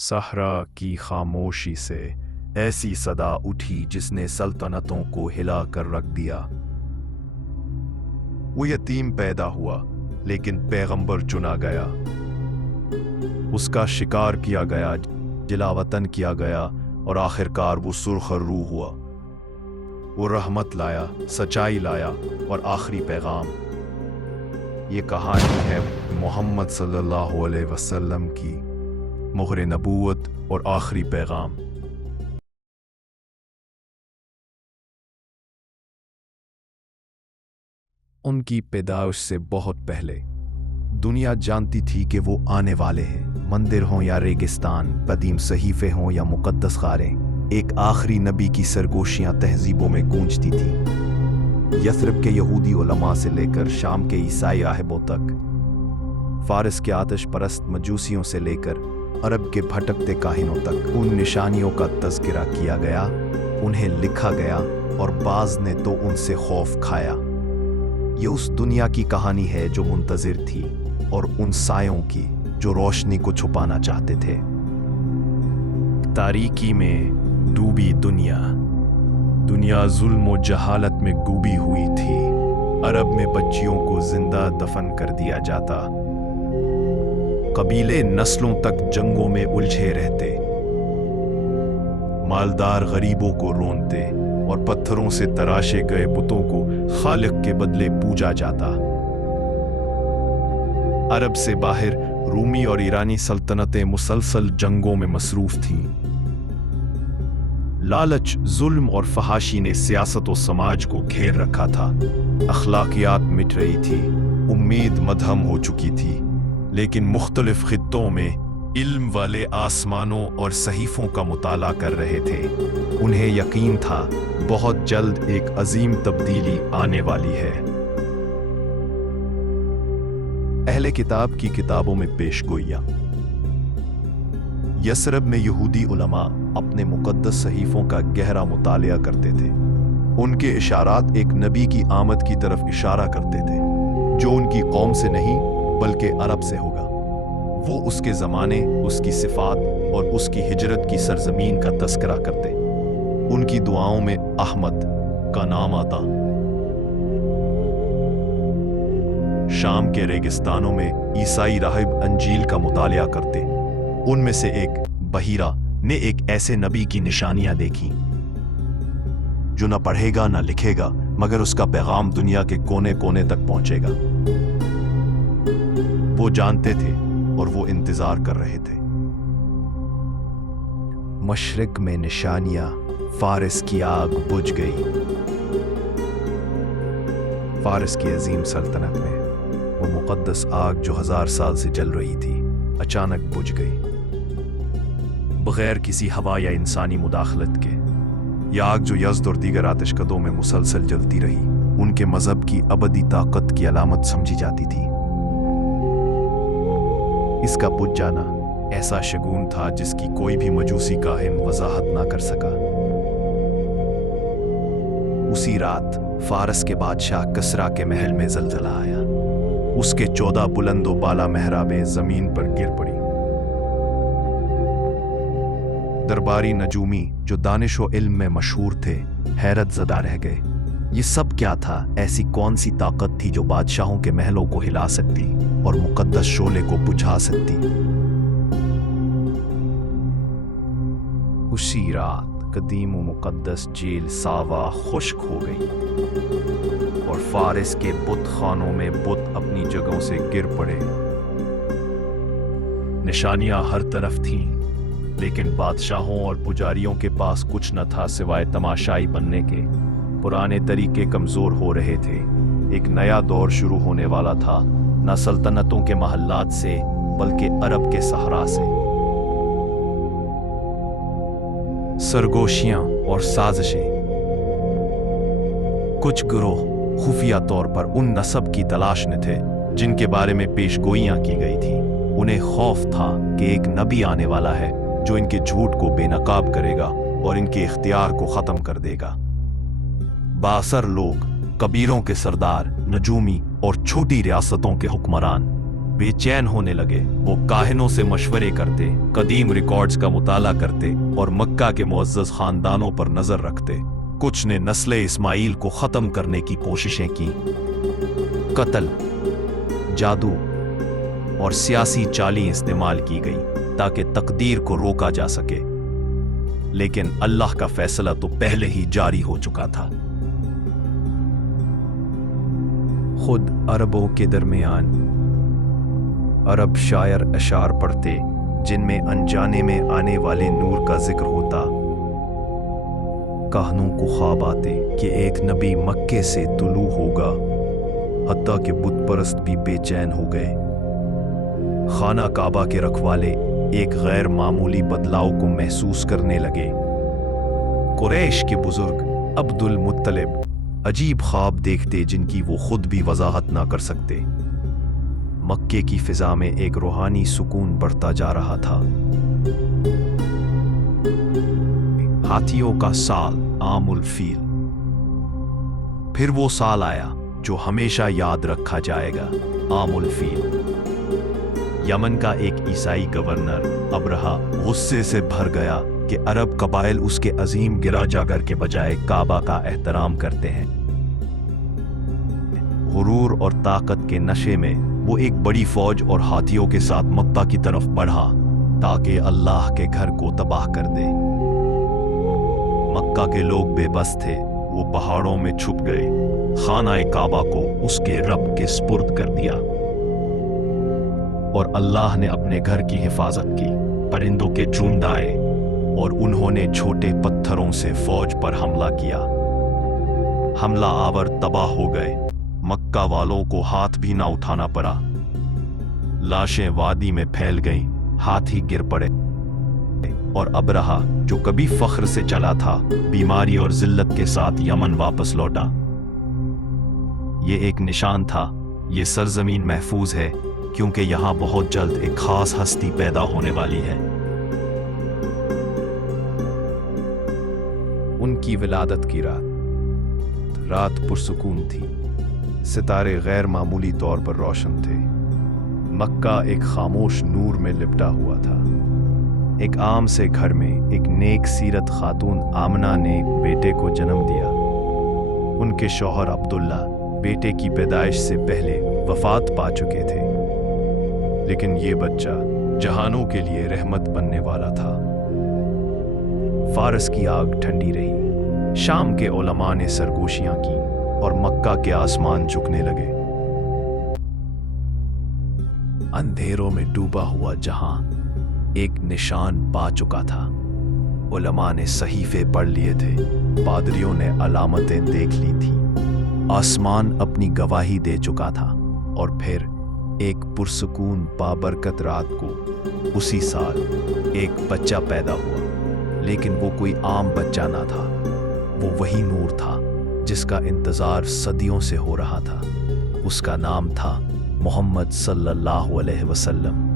सहरा की खामोशी से ऐसी सदा उठी जिसने सल्तनतों को हिला कर रख दिया। वो यतीम पैदा हुआ लेकिन पैगंबर चुना गया। उसका शिकार किया गया, जिलावतन किया गया और आखिरकार वो सुरखरू हुआ। वो रहमत लाया, सच्चाई लाया और आखिरी पैगाम। ये कहानी है मोहम्मद सल्लल्लाहु अलैहि वसल्लम की मुहर नबूवत और आखिरी पैगाम। उनकी पैदाइश से बहुत पहले दुनिया जानती थी कि वो आने वाले हैं। मंदिर हों या रेगिस्तान, कदीम सहीफे हों या मुकद्दस गारें, एक आखिरी नबी की सरगोशियां तहजीबों में गूंजती थीं। यथरब के यहूदी उलमा से लेकर शाम के ईसाई राहिबों तक, फारिस के आतिश परस्त मजूसियों से लेकर अरब के भटकते काहिनों तक, उन निशानियों का तज़किरा किया गया, उन्हें लिखा गया और बाज़ ने तो उनसे खौफ खाया। ये उस दुनिया की कहानी है जो मुंतज़िर थी और उन सायों की जो रोशनी को छुपाना चाहते थे। तारीकी में डूबी दुनिया जुल्म और जहालत में डूबी हुई थी। अरब में बच्चियों को जिंदा दफन कर दिया जाता, कबीले नस्लों तक जंगों में उलझे रहते, मालदार गरीबों को रोनते और पत्थरों से तराशे गए बुतों को खालिक के बदले पूजा जाता। अरब से बाहर रूमी और ईरानी सल्तनतें मुसलसल जंगों में मसरूफ थीं। लालच, जुल्म और फहाशी ने सियासत और समाज को घेर रखा था। अखलाकियात मिट रही थी, उम्मीद मदहम हो चुकी थी, लेकिन मुख्तलिफ खित्तों में इल्म वाले आसमानों और सहीफों का मुताला कर रहे थे। उन्हें यकीन था बहुत जल्द एक अजीम तब्दीली आने वाली है। अहले किताब की किताबों में पेशगोइयां। यसरब में यहूदी उलमा अपने मुकद्दस सहीफों का गहरा मुतालिया करते थे। उनके इशारात एक नबी की आमद की तरफ इशारा करते थे, जो उनकी कौम से नहीं बल्कि अरब से होगा। वो उसके ज़माने, उसकी सिफात और उसकी हिजरत की सरजमीन का तस्करा करते। उनकी दुआओं में अहमद का नाम आता। शाम के रेगिस्तानों में ईसाई राहिब अंजील का मुतालिया करते। उनमें से एक बहीरा ने एक ऐसे नबी की निशानियां देखी जो न पढ़ेगा न लिखेगा, मगर उसका पैगाम दुनिया के कोने कोने तक पहुंचेगा। वो जानते थे और वो इंतजार कर रहे थे। मशरिक में निशानियां, फारिस की आग बुझ गई। फारिस की अजीम सल्तनत में वो मुकद्दस आग जो 1000 साल से जल रही थी, अचानक बुझ गई, बगैर किसी हवा या इंसानी मुदाखलत के। यह आग जो यज़्द और दीगर आतिशकदों में मुसलसल जलती रही, उनके मजहब की अबदी ताकत की अलामत समझी जाती थी। इसका बुझ जाना ऐसा शगुन था जिसकी कोई भी मजूसी काहिन वजाहत ना कर सका। उसी रात फारस के बादशाह कसरा के महल में जलजला आया। उसके 14 बुलंद व बाला महराबें जमीन पर गिर पड़ी। दरबारी नजूमी जो दानिश व इल्म में मशहूर थे, हैरत ज़दा रह गए। ये सब क्या था? ऐसी कौन सी ताकत थी जो बादशाहों के महलों को हिला सकती और मुकद्दस शोले को बुझा सकती? उसी रात कदीम व मुकद्दस जेल सावा खुश्क हो गई और फारिस के बुत खानों में बुत अपनी जगहों से गिर पड़े। निशानियां हर तरफ थीं, लेकिन बादशाहों और पुजारियों के पास कुछ न था सिवाय तमाशाई बनने के। पुराने तरीके कमजोर हो रहे थे। एक नया दौर शुरू होने वाला था, न सल्तनतों के महल्लात से बल्कि अरब के सहरा से। सरगोशियां और साजिशें। कुछ गिरोह खुफिया तौर पर उन नस्ब की तलाश में थे जिनके बारे में पेशगोइयां की गई थी। उन्हें खौफ था कि एक नबी आने वाला है जो इनके झूठ को बेनकाब करेगा और इनके इख्तियार को खत्म कर देगा। बासर लोग, कबीलों के सरदार, नजूमी और छोटी रियासतों के हुक्मरान बेचैन होने लगे। वो काहिनों से मशवरे करते, कदीम रिकॉर्ड्स का मुताला करते और मक्का के मुअज़्ज़ज़ खानदानों पर नजर रखते। कुछ ने नस्ले इस्माइल को खत्म करने की कोशिशें की। कत्ल, जादू और सियासी चालें इस्तेमाल की गई ताकि तकदीर को रोका जा सके, लेकिन अल्लाह का फैसला तो पहले ही जारी हो चुका था। खुद अरबों के दरमियान अरब शायर अशार पढ़ते जिनमें अनजाने में आने वाले नूर का जिक्र होता। काहनों को ख्वाब आते कि एक नबी मक्के से तुलू होगा, हत्ता कि बुत परस्त भी बेचैन हो गए। खाना काबा के रखवाले एक गैर मामूली बदलाव को महसूस करने लगे। कुरैश के बुजुर्ग अब्दुल मुत्तलिब अजीब ख्वाब देखते जिनकी वो खुद भी वजाहत ना कर सकते। मक्के की फिजा में एक रूहानी सुकून बढ़ता जा रहा था। हाथियों का साल आमुल फील। फिर वो साल आया जो हमेशा याद रखा जाएगा, आमुल फील। यमन का एक ईसाई गवर्नर अबरहा गुस्से से भर गया कि अरब कबाइल उसके अजीम गिरजाघर के बजाय काबा का एहतराम करते हैं। गुरूर और ताकत के नशे में वो एक बड़ी फौज और हाथियों के साथ मक्का की तरफ बढ़ा ताकि अल्लाह के घर को तबाह कर दे। मक्का के लोग बेबस थे, वो पहाड़ों में छुप गए, खाना काबा को उसके रब के स्पुर्द कर दिया और अल्लाह ने अपने घर की हिफाजत की। परिंदों के झुंड आए और उन्होंने छोटे पत्थरों से फौज पर हमला किया। हमला आवर तबाह हो गए, मक्का वालों को हाथ भी ना उठाना पड़ा। लाशें वादी में फैल गईं, हाथी गिर पड़े और अबरहा जो कभी फख्र से चला था, बीमारी और जिल्लत के साथ यमन वापस लौटा। ये एक निशान था, ये सरजमीन महफूज है क्योंकि यहां बहुत जल्द एक खास हस्ती पैदा होने वाली है। उनकी विलादत की रात पुरसुकून थी। सितारे गैर मामूली तौर पर रोशन थे। मक्का एक खामोश नूर में लिपटा हुआ था। एक आम से घर में एक नेक सीरत खातून आमना ने बेटे को जन्म दिया। उनके शौहर अब्दुल्ला बेटे की पैदाइश से पहले वफात पा चुके थे, लेकिन ये बच्चा जहानों के लिए रहमत बनने वाला था। फारस की आग ठंडी रही, शाम के उलमा ने सरगोशियां की और मक्का के आसमान झुकने लगे। अंधेरों में डूबा हुआ जहां एक निशान पा चुका था। उलमा ने सहीफे पढ़ लिए थे, पादरियों ने अलामतें देख ली थी, आसमान अपनी गवाही दे चुका था। और फिर एक पुरसुकून बाबरकत रात को उसी साल एक बच्चा पैदा हुआ, लेकिन वो कोई आम बच्चा ना था। वो वही नूर था जिसका इंतजार सदियों से हो रहा था। उसका नाम था मोहम्मद सल्लल्लाहु अलैहि वसल्लम।